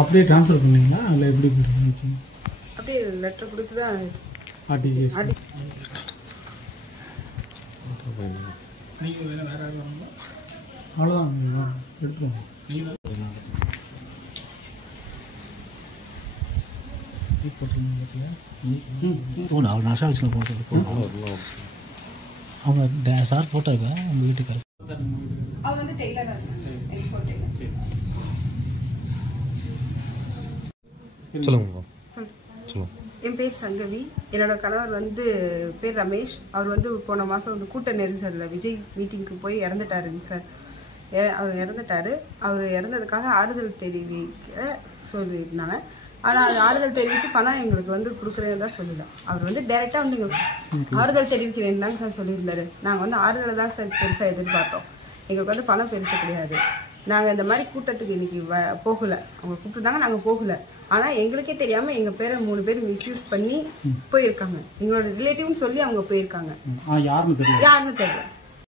அப்படியே ட்ரான்ஸ்ஃபர் பண்ணீங்களா இல்லை எப்படி பண்ணுறீங்க? அப்படியே லெட்டர் கொடுத்து தான் ஆர்டிஜிஎஸ். நீங்கள் வேறு யாரும் வாங்கலாம். அவ்வளோதான் எடுத்துருவோம். அவர் நஷா வச்சுக்க போட்டு அவங்க சார் போட்டாங்க அவங்க வீட்டுக்காரர். அவங்க வந்து டெய்லராக இருக்காங்க, எக்ஸ்போர்ட் டெய்லர். சொல்லுங்க. என் பேர் சங்கவி. என்னோட கணவர் வந்து பேர் ரமேஷ். அவர் வந்து போன மாதம் வந்து கூட்ட நெரிசலில் விஜய் மீட்டிங்க்கு போய் இறந்துட்டாருங்க சார். அவர் இறந்துட்டாரு. அவர் இறந்ததுக்காக ஆறுதல் தெரிவிக்க சொல்லியிருந்தாங்க. ஆனால் அது ஆறுதல் தெரிவித்து பணம் எங்களுக்கு வந்து கொடுக்குறேன்னு தான் சொல்லல. அவர் வந்து டைரெக்டாக வந்து எங்களுக்கு ஆறுதல் தெரிவிக்கிறேன்னு தாங்க சார் சொல்லியிருந்தாரு. நாங்கள் வந்து ஆறுதலை தான் சார் பெருசாக எதிர்பார்த்தோம். எங்களுக்கு வந்து பணம் பெருசு கிடையாது. நாங்கள் இந்த மாதிரி கூட்டத்துக்கு இன்னைக்கு போகலை. அவங்க கூப்பிட்டுருந்தாங்க, நாங்கள் போகலை. ஆனால் எங்களுக்கே தெரியாமல் எங்கள் பேரை 3 பேர் மிஸ்யூஸ் பண்ணி போயிருக்காங்க. எங்களோட ரிலேட்டிவ்னு சொல்லி அவங்க போயிருக்காங்க. யாருன்னு தெரியல. யாருன்னு தெரியல.